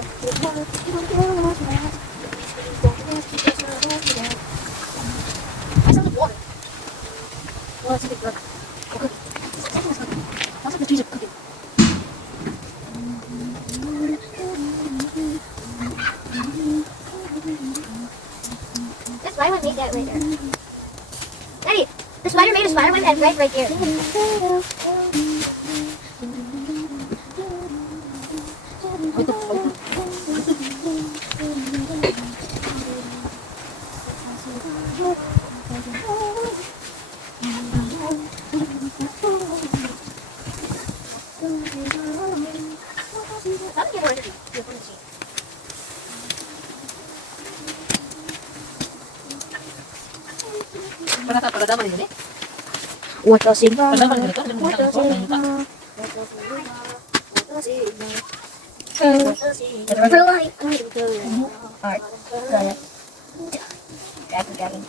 I sound like water. Well, it's a big book. Or cookie. Sounds like the trees are cooking. The spider made that right there. Daddy, the spider made a spider web and right here. Sabi niya more energy. Pagkadaman yun eh. Watasin ka. Pagkadaman yun ito. Watasin ka. Alright. Dragon.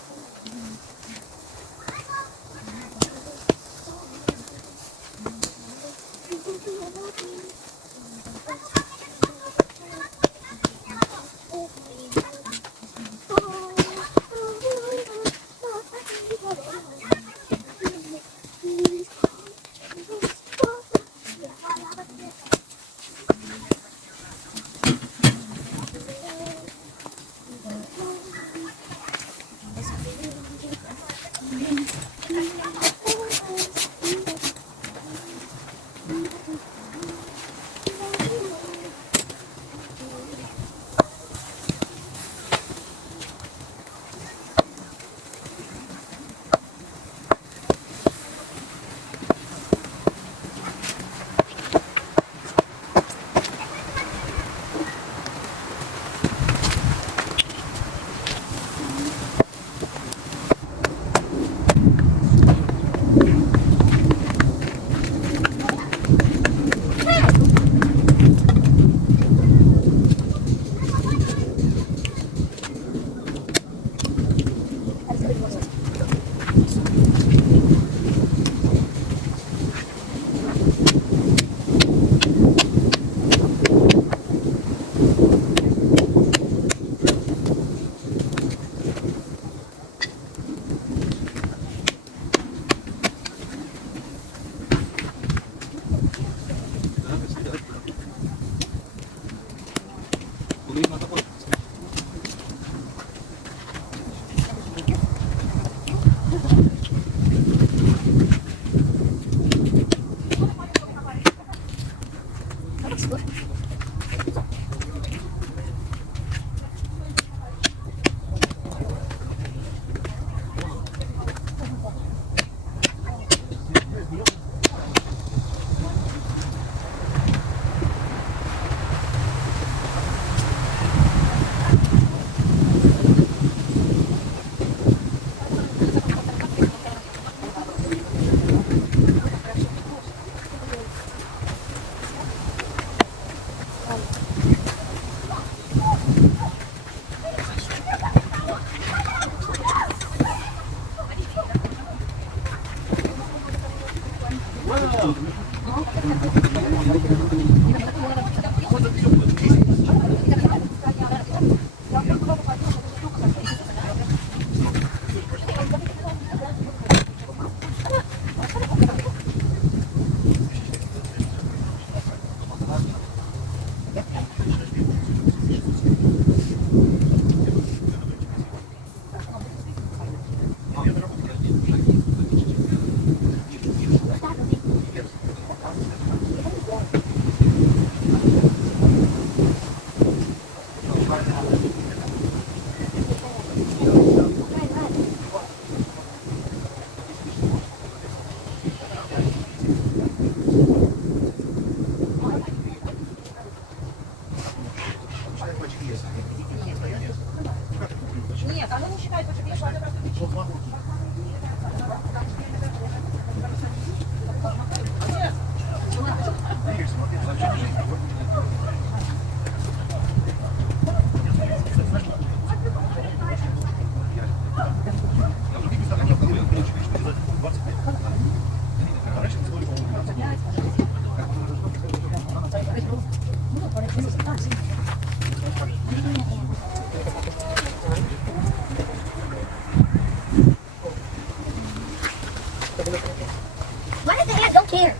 Why does the ants don't care?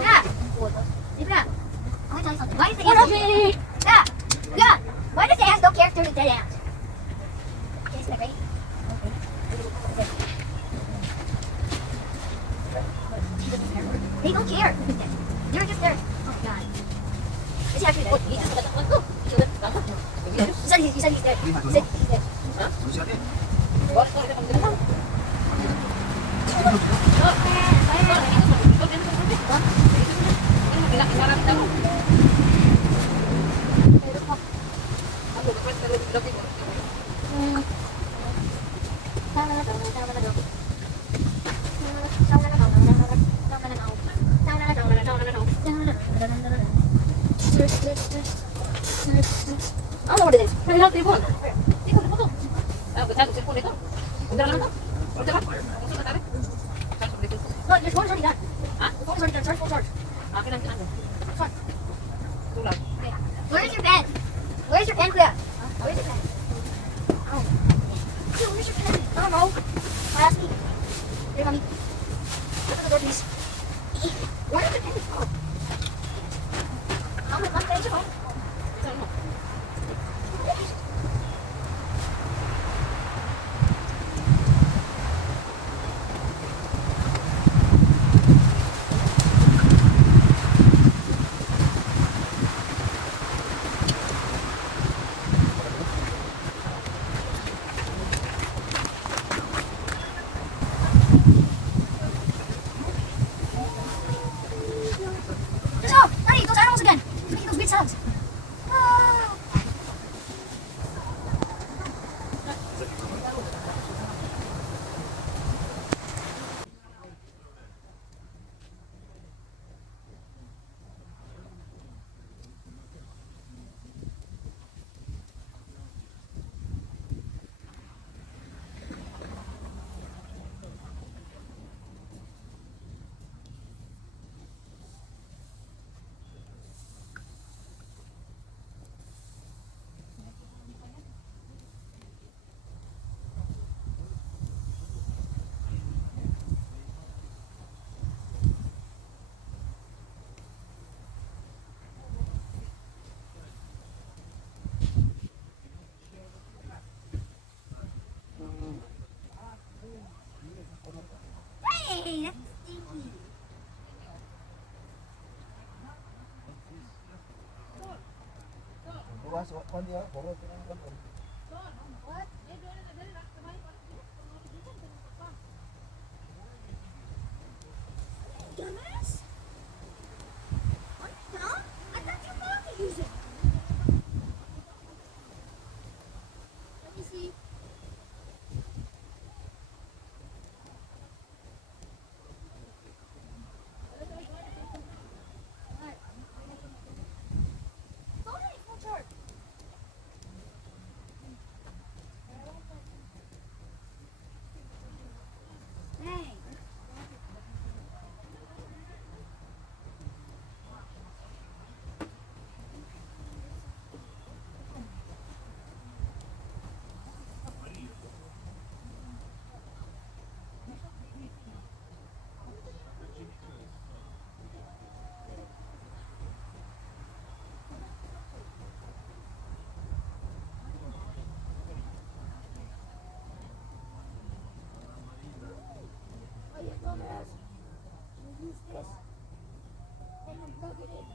Yeah. Yeah. I want to tell you something. Why does the ants Yeah. Yeah. Why does the ants don't care if there's a dead ant? Okay, isn't that great? They don't care. They're just there. Oh my god. Is he actually dead? Oh, you said he's dead. You said he's dead. I don't know what it is. No, there's one already done. The phone's already done. Sorry, full charge. Sorry. Okay. Where's your pen? Where's your pen, Clea? Where's your pen? Oh. Clea, where's your pen? I don't know. Ask me. Here, mommy. Open the door, please. Where's the pen? Oh. I'm going to phone. Sounds. Ah. Hey, that's stinky. Dumbass? Huh? I thought you wanted to use it. Let me see. Use this and then plug it in.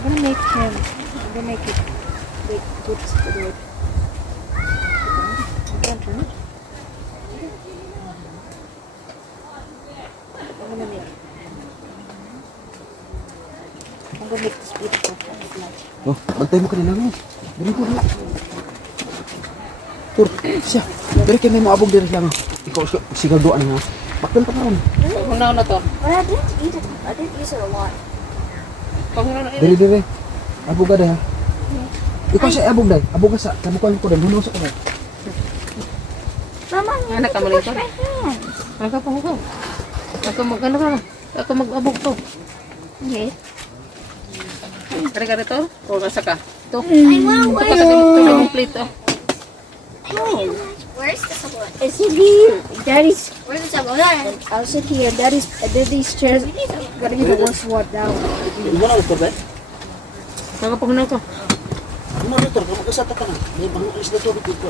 I'm gonna make him. I'm gonna make it like good for the. You can't turn it. I'm gonna make this beautiful with light. Oh, bantay mo kanina mo. Dili ko. Tur, siya. Pero kay may maabog diri siya nga. Ikaw sigaw doan nga. Bakal pa karon. Paghunaw na to. But I didn't eat it. I didn't use it a lot. Paghunaw na Diri diri. Abog ka dai. Ikaw siya abog dai. Abog ka sa kabukan ko dai. Hunaw sa kanay. Mama, you Anak need ka to malito. wash my hands. Ako pa ko. Ako mag-ano ka. Ako mag-abog to. Okay. Kare-kare to? O nasa ka? To. I want Ito ka sa complete to. Where's the sabon? It's in here. Daddy's. Where's the sabon? I'll sit here. Daddy's chairs. Gotta get the worst one down. Hunaw to ba? Mga paghunaw ko. Hunaw to, magkasata ka na. May bang is na to dito.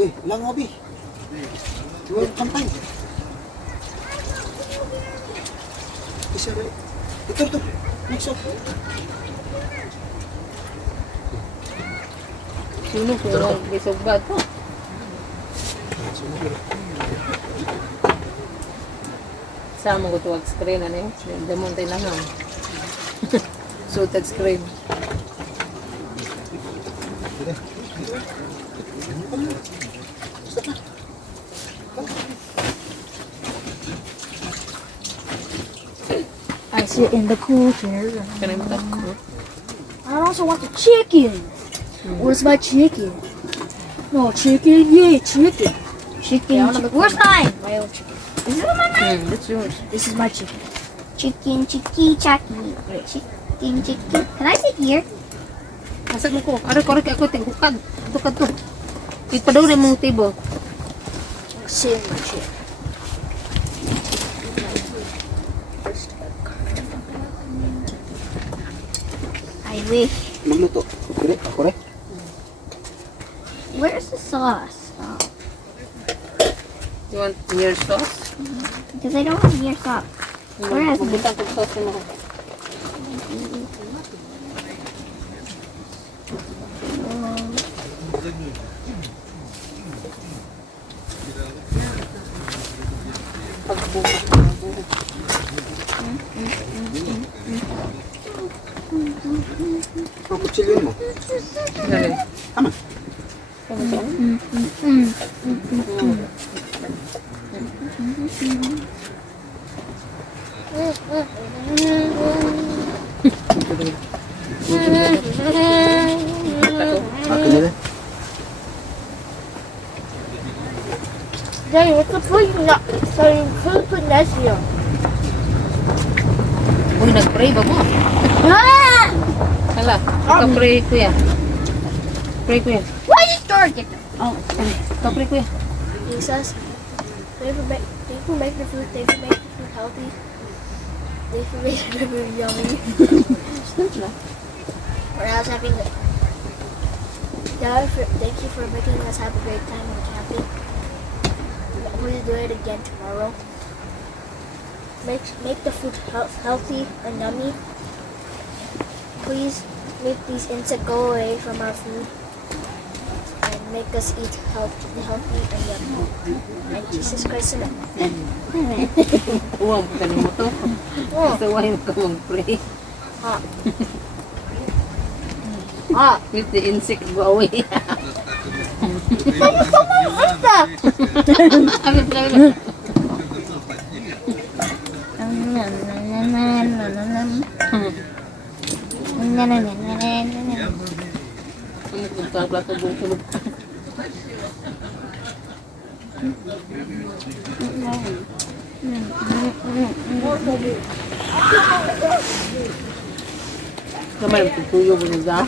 Eh, lang abi. Tuwa kampay. Isa rin. Ito. Next up. Sino ko ang gisugbat to? Sama ko tuwag screen ano yun? Damon tayo lang ang. So, touch screen. I sit in the cool chair. Kanay mo to? I also want the chicken. Where's my chicken? No chicken. Yeah, chicken. Chicken. Where's mine? My own chicken. Is it mine? That's yours. This is my chicken. Chicken, chicky, chacky. Chicken, chicky. Can I sit here? Nasag mo ko. Aray, ako tingkukad. Tukad to. Ito daw rin mong table. Sit in my chair. I wish. Magluto. Dire, ako re. Where's the sauce? Oh, You want your sauce? because I don't have your sauce. Where is it? Magbutang ko sauce mo. Ang kutsilyo mo. Dali. Tama. Akin nila. Daddy, what's the point in not saying food put next here? Uy, nag-pray ba mo? Ah! Hala, ka-pray kuya. Pray kuya. Why is George? Oh, ka-pray kuya. Jesus, thank you for making the food. Thank you for making the food healthy. Thank you for making the food yummy. When I was having the Dad, thank you for making us have a great time in camping. Please do it again tomorrow. Make the food healthy and yummy. Please make these insects go away from our food and make us eat healthy and yummy. And Jesus Christ, amen. Uwang ka mo to. Gusto mo ka mag-pray. With the insect go away. Ang plato buong tulog. Naman ang tutuyo mo niya.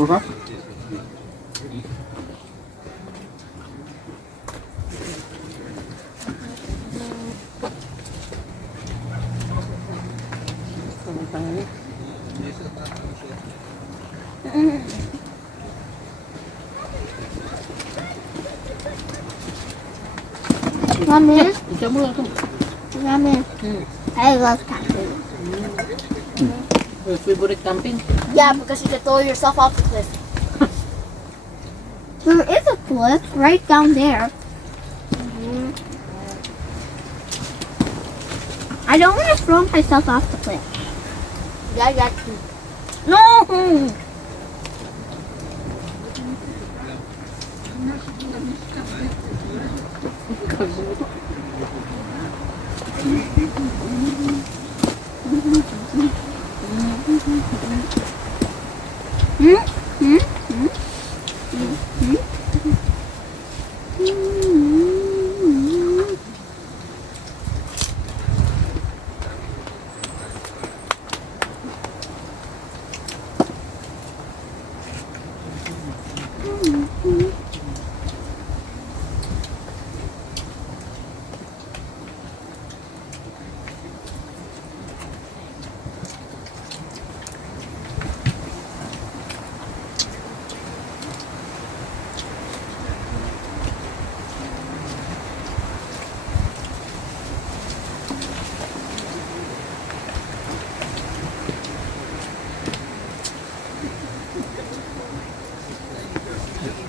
Ano ka? Mommy, Ikaw mo lang ito. mommy, Hmm. I love camping. Your favorite camping? Yeah, because you can throw yourself off the cliff. There is a cliff right down there. I don't want to throw myself off the cliff. Yeah, I got to. No!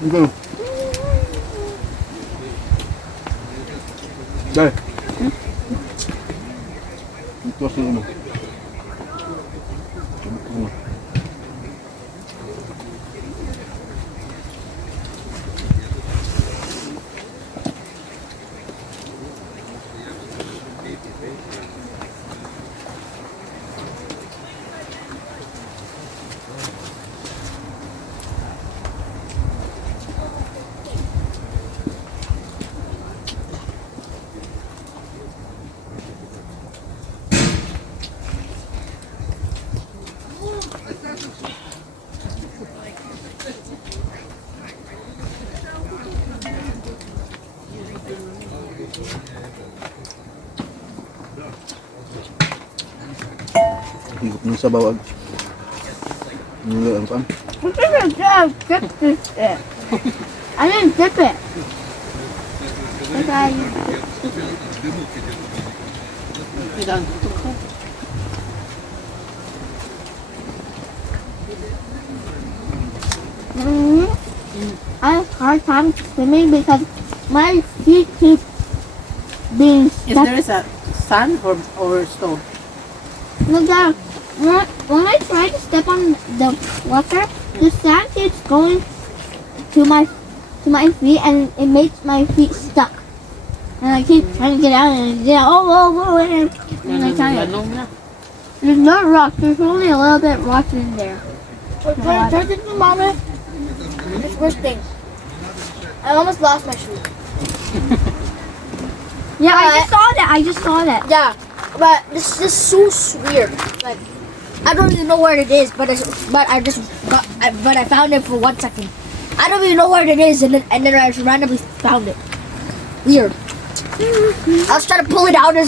Ikaw. Dahil. Ito sa ano. Higop ng sabaw. Ano pa? What is it? Dip this it. I didn't dip it. Like I Ilan ito ko? I have a hard time swimming because my feet keep being If stuck. there is a sand or stone. Look down. When I try to step on the water, the sand keeps going to my feet and it makes my feet stuck. And I keep trying to get out and and I can't. Lanong na. There's no rocks. There's only a little bit rocks in there. Turn to the mama. It's worst thing. I almost lost my shoe. Yeah, I just saw that. Yeah, but this is so weird. Like, I don't even know where it is, but I found it for 1 second. I don't even know where it is, and then I just randomly found it. Weird. I was trying to pull it out as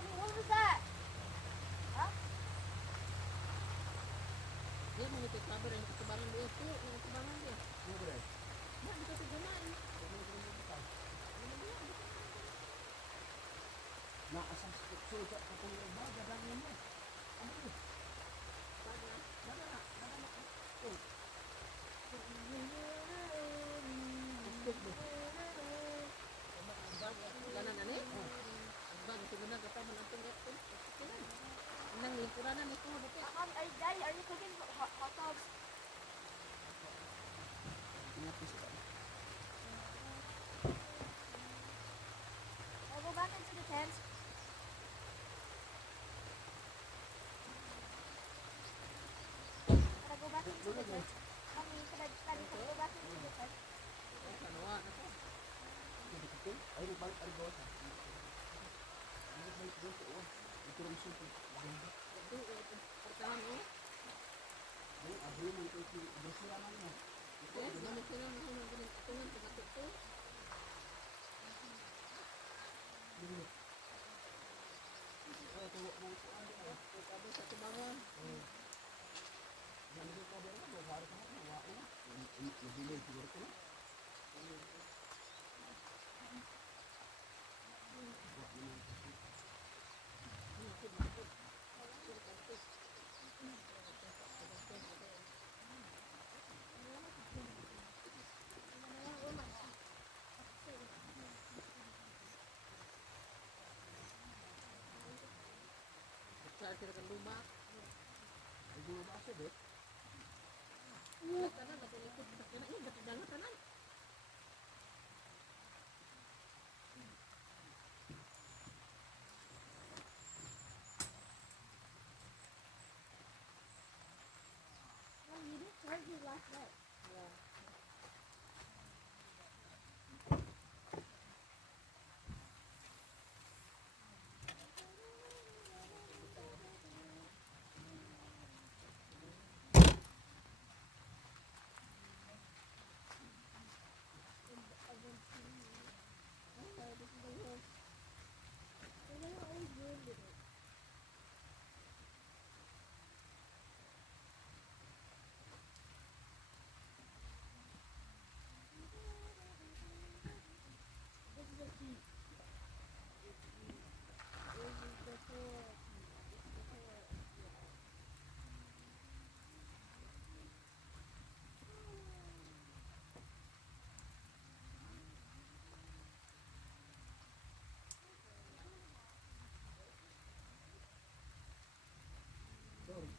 Mommy, what was that? Dia mau ikut kabar yang kebaran dia tuh, yang kebaran dia. Nah, bisa digunain. Na asam sulit sa katong ba gadang mo. Ano to? Ganan na ni. Bang siguna gata man antong gatong. Nang lingkuranan nito dito. Daddy, are you cooking hot dogs? Pinapis ka. I'll go back into the tent. Can I go back into the tent? Mommy, can I go back into the tent? Kanawa na ko. Ay balik ari gawas. Ay balik doon sa uwan. Ito rin suko. Ito pertahan oh. Ay abri mo ito si Bosya man mo. Yes, gamit sila ng unang ganun atungan pagkatok to. Ay tawo mo sa ano. Sabi sa tubangon. Yan ko ba ba ba para ka na wa na. Nabili siguro ko. Charger kan lumak. Ay di ba sa bet? Kanan na likod sa kanan. Ini dapat dalan kanan. Mom, you didn't charge me last night.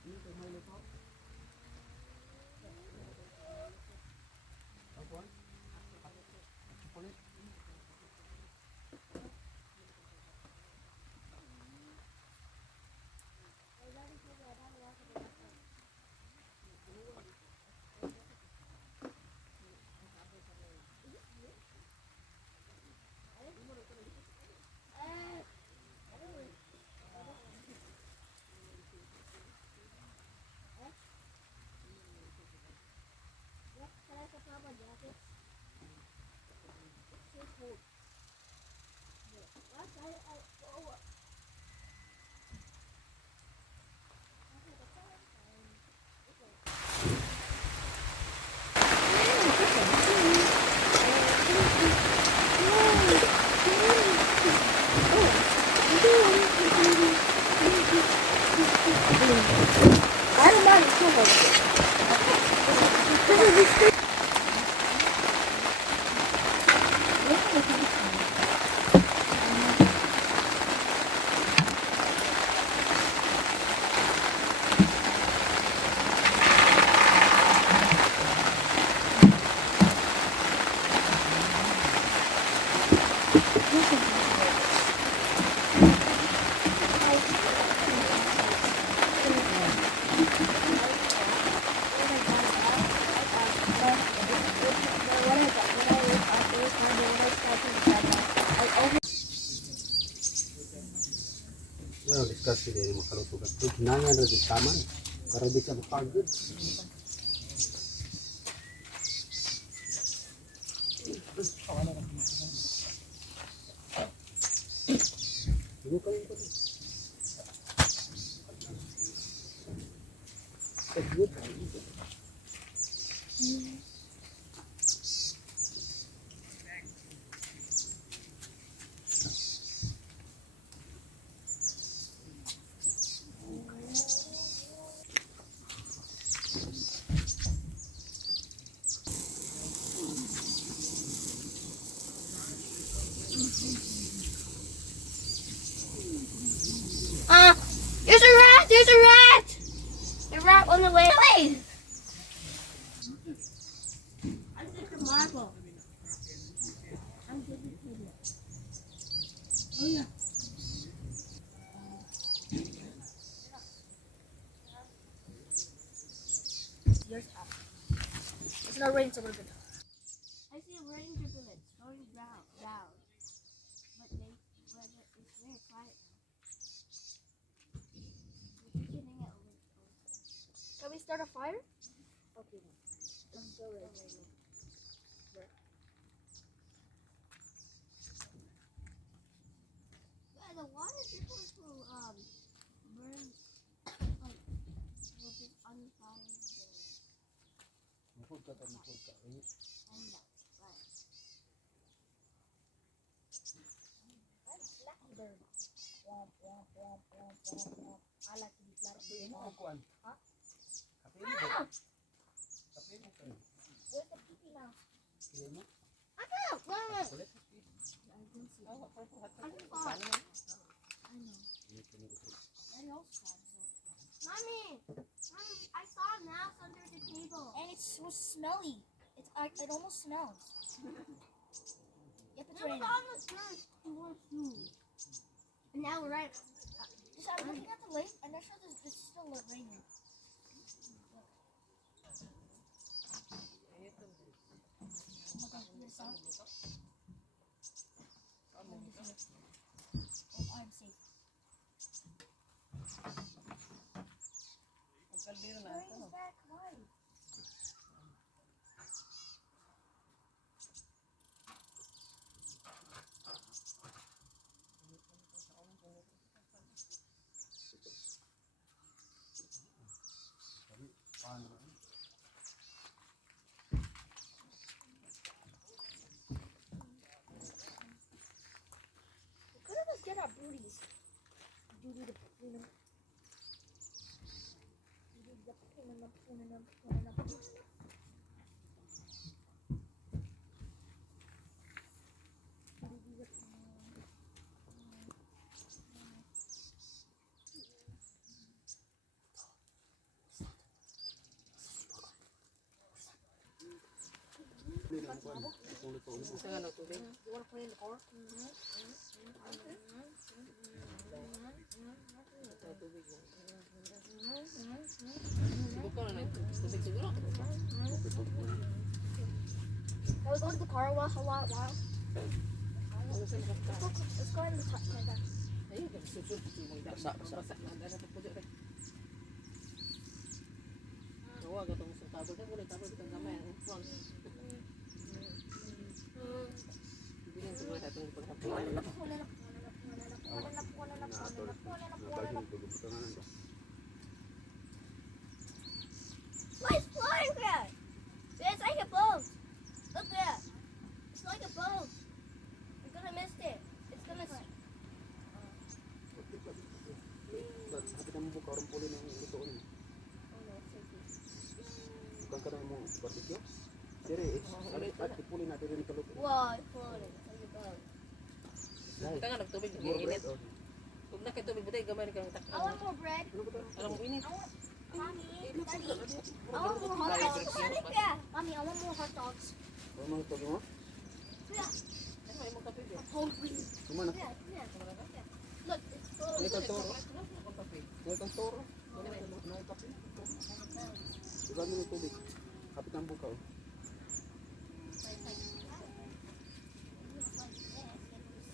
Ini kay may lupa. Apa? Chocolate. Can I put on my jacket? It's so cold. Last night, oh, I don't mind covered. Well, discuss it any makalutugan. Ito kinangan ra di taman. Para di sa pagod. Ano kayo ko? There's a rat! There's a rat! A rat on the way. I'm just a marble. I'm just a kid. Oh yeah. Yours up. It's not raining so we're good. I see a ranger village going down. But it's very quiet now. We're getting it over. Can we start a fire? Okay. Let's go right now. Yeah, the water is supposed to burn like will just unfire Mukul ka. the end up. Right. Flappy Bird. Womp, womp, womp, womp, womp, womp. I like to be Flappy Bird. Ano kuan? Huh? Kape mo ba? Kape mo ka. Where's the pee now? Kaya mo? Wait. I can see. Oh, ako po hat. I can fall. Paano man? I know. Ini kini utro. I also have Mommy, I saw a mouse under the table. and it was smelly. It almost smells. Yep, it's It was raining. on the dirt towards you. And now we're right. Just I'm looking at the lake and I sure it's still raining. Ito. Oh my god, hear the sound? Oh, I'm safe. Ang kaldero na Rain ito. is back. Why? Paano? Couldn't just get our booties. Do the poonin'. Do the poonin'. Hindi na kuan. Kung luto mo. Isa nga ng tubig. You wanna play in the car? Sa tubig mo. Siguro na tubig siguro. Can we go to the car a while? Ano sa makasta? Let's go in the car. Ayun, susut. Basa na. Dahil na pupujo rin. Huwag itong tabol. Tabol itong gamay. Front. Hindi rin siguro itong pagkapuan. What is flying there? It's like a boat. Look there. It's like a boat. You're gonna miss it. It's gonna. Kapit ang buka orang pulin ang luto ni. Bukan ka na mo barbecue? Dire, at pulin na dire ni kaluto. Wow, it's floating. It's like a boat. Kita nga nagtubig. More bread. Init. Huwag na kayo tubig. Butay gamay ni kang I takbo. want more bread. Alam mo init. Mommy, Daddy. I want more hot dogs. Mommy, I want more hot dogs. Ano man ito mo? Ano ay mong kape? Hungry. Kumana. Look, it's full. May kantoro. Ang kape. May kantoro. May kape. Iba mo ng tubig. Kapit ang buka.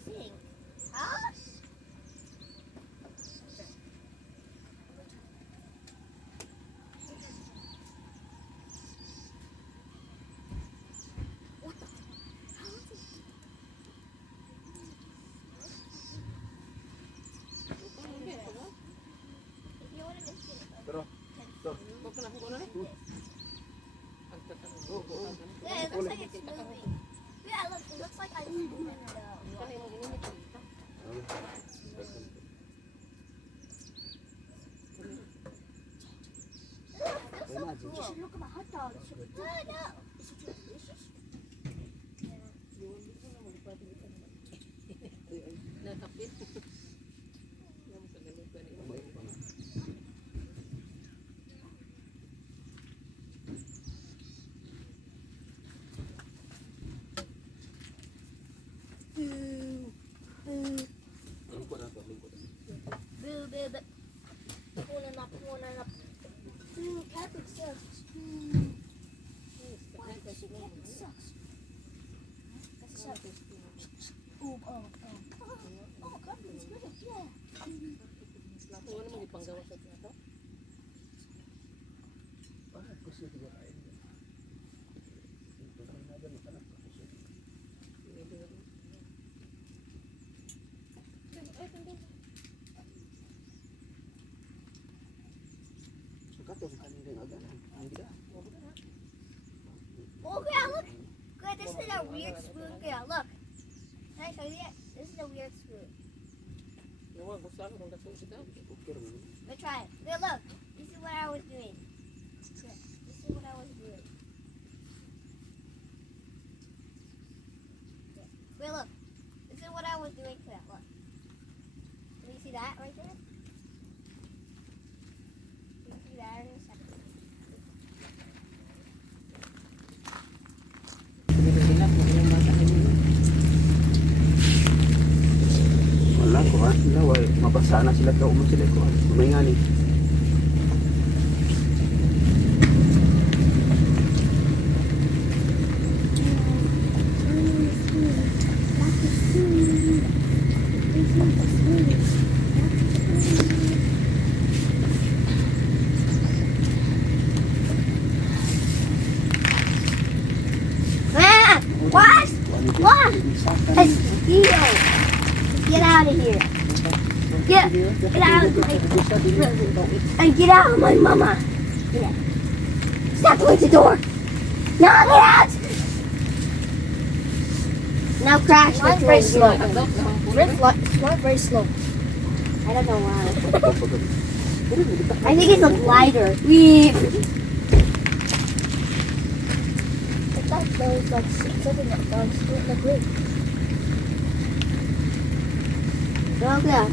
Sing. Huh? Pero, Huwag ka na Kani mo ginamit dito. Imagine. You should look at my hot dogs. I know. Is it delicious? Nakapit. Namu sa galing ko ni mo. May pa nga. Lingkod na to, lingkod. Boo, boo, boo. Pulling up. Dude, camping sucks. Why does she camping sucks? That's sucks. Oh, camping is great, yeah. Ano mo ipanggawa sa plato? Bakit ko siya tiga kain? Ito lang na dyan, makanak ko siya. Kato sa kanila yung aganan. Ang gila. Oh, yeah, look. Good, this is a weird spoon. Yeah, look. Can I show you that? This is a weird spoon. Yung mga gusto kung dapat sila. Okay rin. Let me try it. Good, look. This is what I was doing. Good. This is what I was doing. Good. Wait, look. This is what I was doing. Good, look. Can you see that right there? Can you see that in a second? Hilap mo yung bata nila. Wala ko ha. Naway, mabasa na sila ka sila ko. May nga ni. Ah! What? What? Mosquito! Get out of here. Get out of my and get out of my mama. Get out. Stop going to the door. Now get out. Now crash the very slow. It's very slow. I don't know why. I think it's a glider. Weep. I thought there was like something that was doing the green. Okay.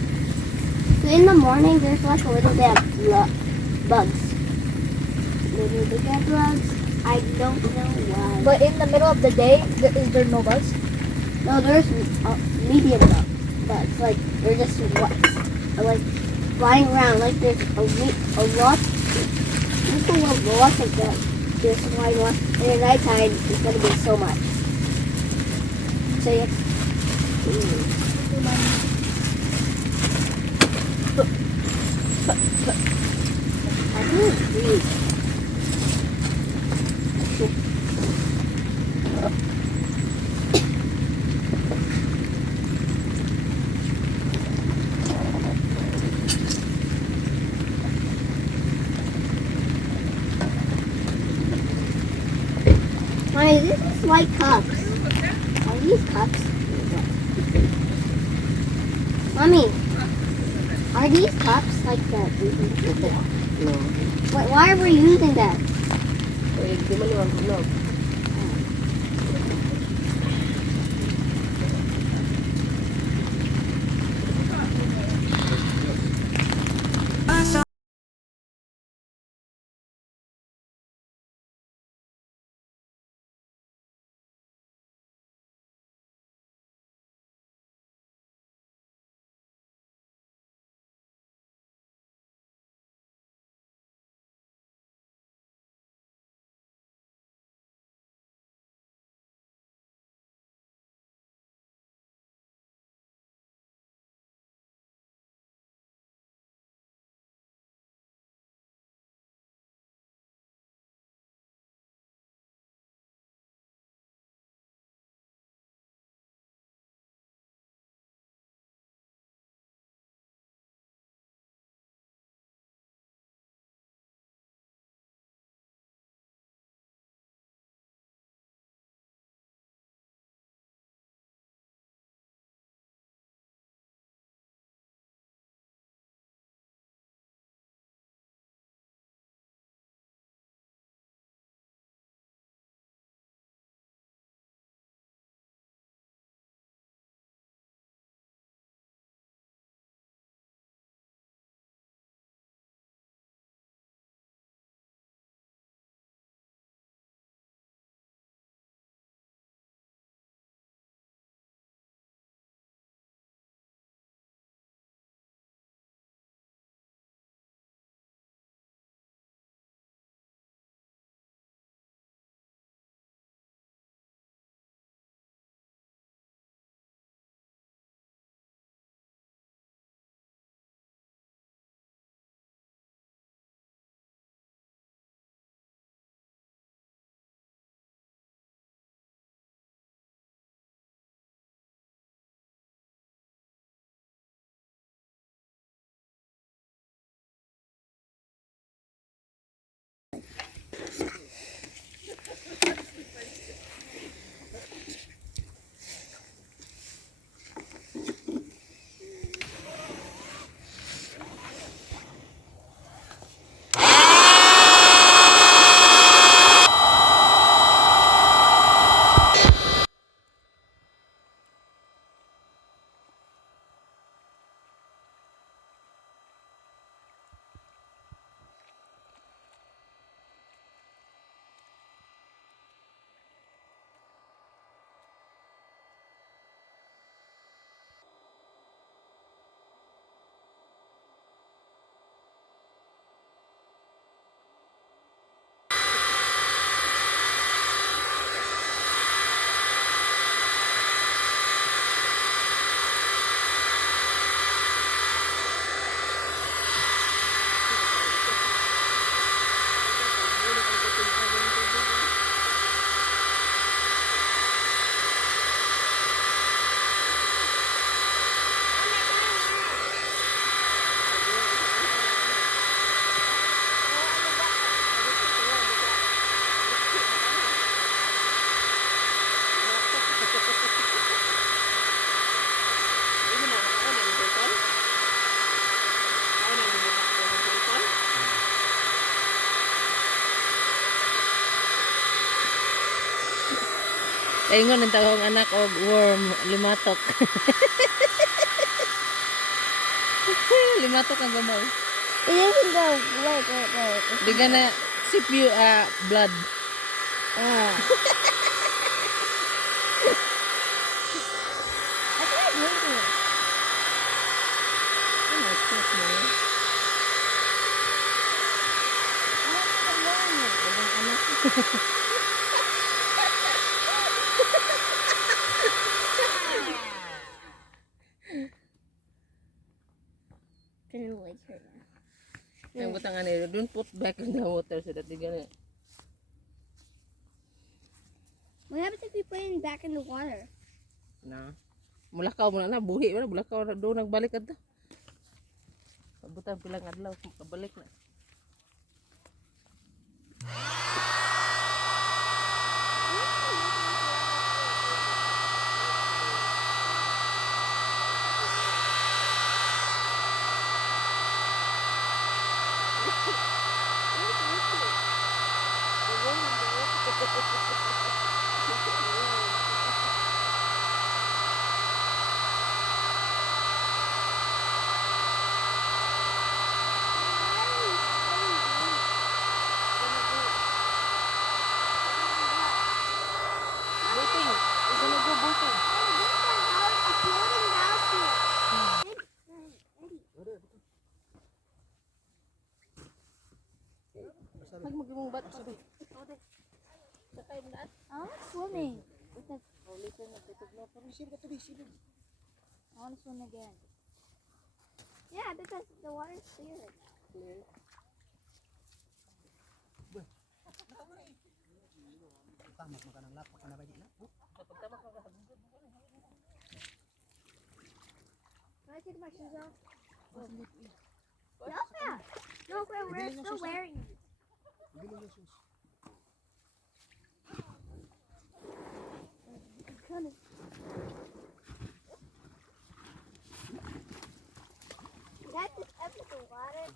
So in the morning, there's like a little bit of bugs. Little bit of bugs. I don't know why. But in the middle of the day, is there no bugs? No, there's medium bugs. Like they're just like flying around. Like there's a lot. There's a lot of them. There's flying around. And at nighttime, it's gonna be so much. So you I can't breathe. Why, this is white cups. Are these cups? Mommy, are these cups like that? No. Why are we using that? Eh, di man yung tulog. Ingon ang tawag anak og worm, limatok. Limatok ang gamaw. It isn't the wait. They gonna sip you blood. I tried moving it. Oh, my goodness. Ibang anak. Can relate her now. Ang butang ano, don't put back in the water so that they gonna. What happens if we put it back in the water? Na. Mulakaw mo na, buhi wala, mulakaw na doon nagbalik adto. Pabutang pilang adlaw, kabalik na. Boating. We're gonna go boating. Magmagimong bat. Sakay mo na at. I want swimming. Oh, listen na, tutog na pa rin. I want to swim again. Yeah, because the water's clear right now. Clear. Tamak makan ang lapak na ba di na? Pagtamak ka hagod mo na. Can I take my shoes off? No, we're still wearing it. Bilo yung sus. That just up with the water.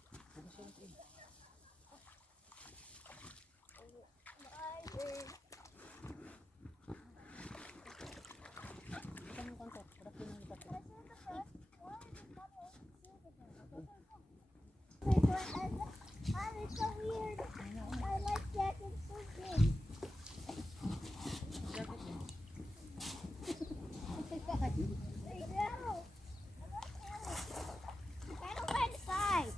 It's so weird. I like jackets so big. There you go. I don't like the side.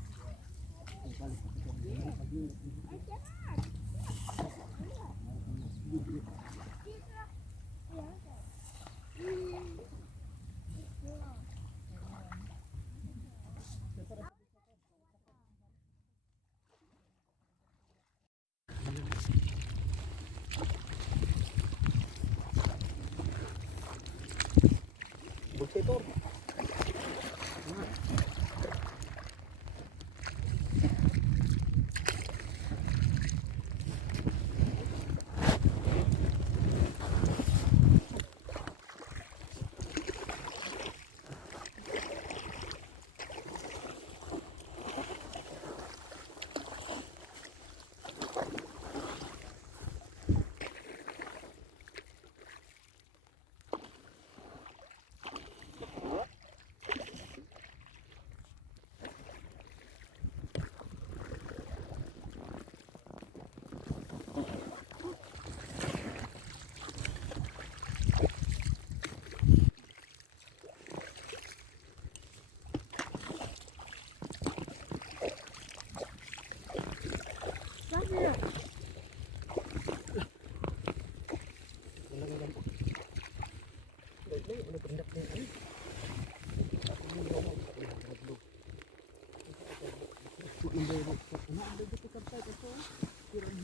Bulsetor.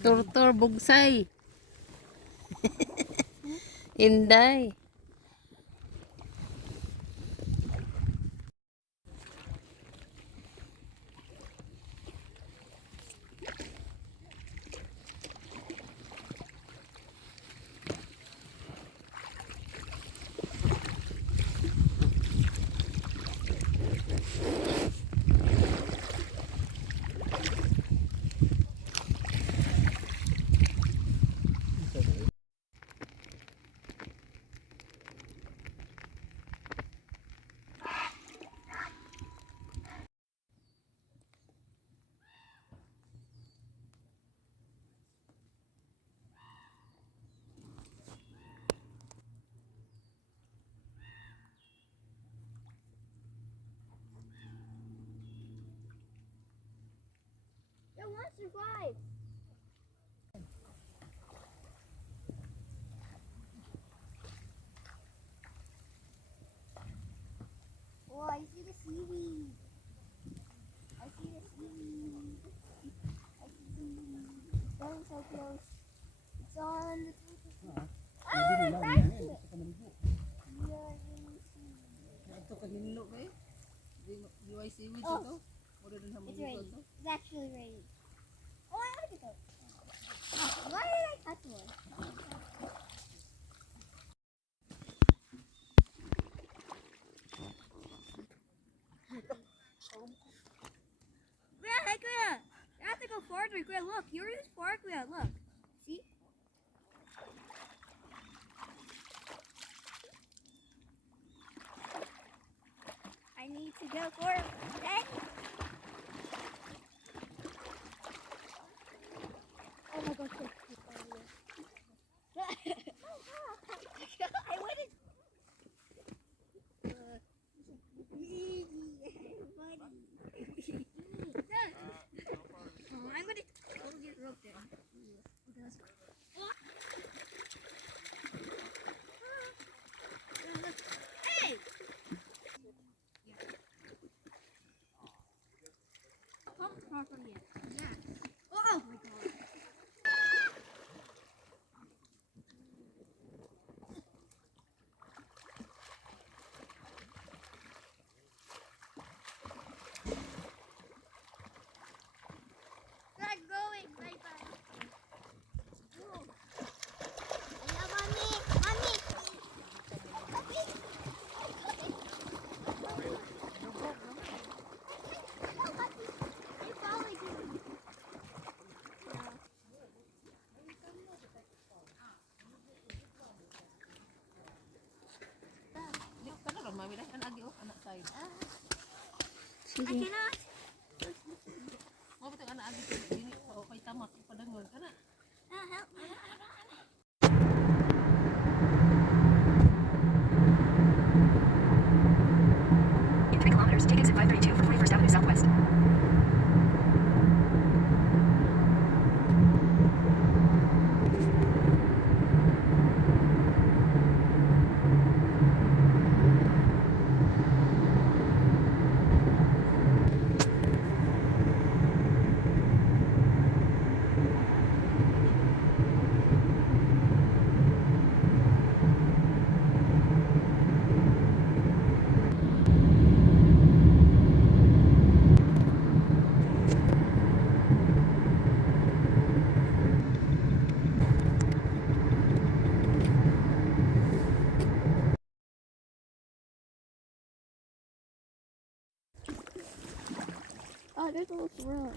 Turtur bugsay. Inday. I want to survive. Oh, I see the seaweed. I see the seaweed. I see the seaweed. It's getting so close. It's on the surface. Pwede na lang yan eh. Basta ka maligo. We are in the seaweed. Ito ka hinlo kay. Di ay seaweed Oh. ito. Mura din It's hamon raining. ito. It's actually raining. Oh, I like it though. Why did I catch one? Kuya, hey Kuya! You have to go farther, Kuya. Look, you're this far, Kuya. Look. See? I need to go forward. Okay? Oh my god, quick. I went in. I'm gonna go get roped there. Hey! Pump properly yet. Yeah. Oh my god. Not going. Bye bye. Hello, mommy. Mommy. Mommy. I'm following you. Di kana ra mami dai agi oh anak side. I cannot. Mo bitang anak agi dini pa kay tamak padangon kana. Help me. In 3 kilometers, take exit 532 for 41st Avenue Southwest. Oh, there's a little swirl.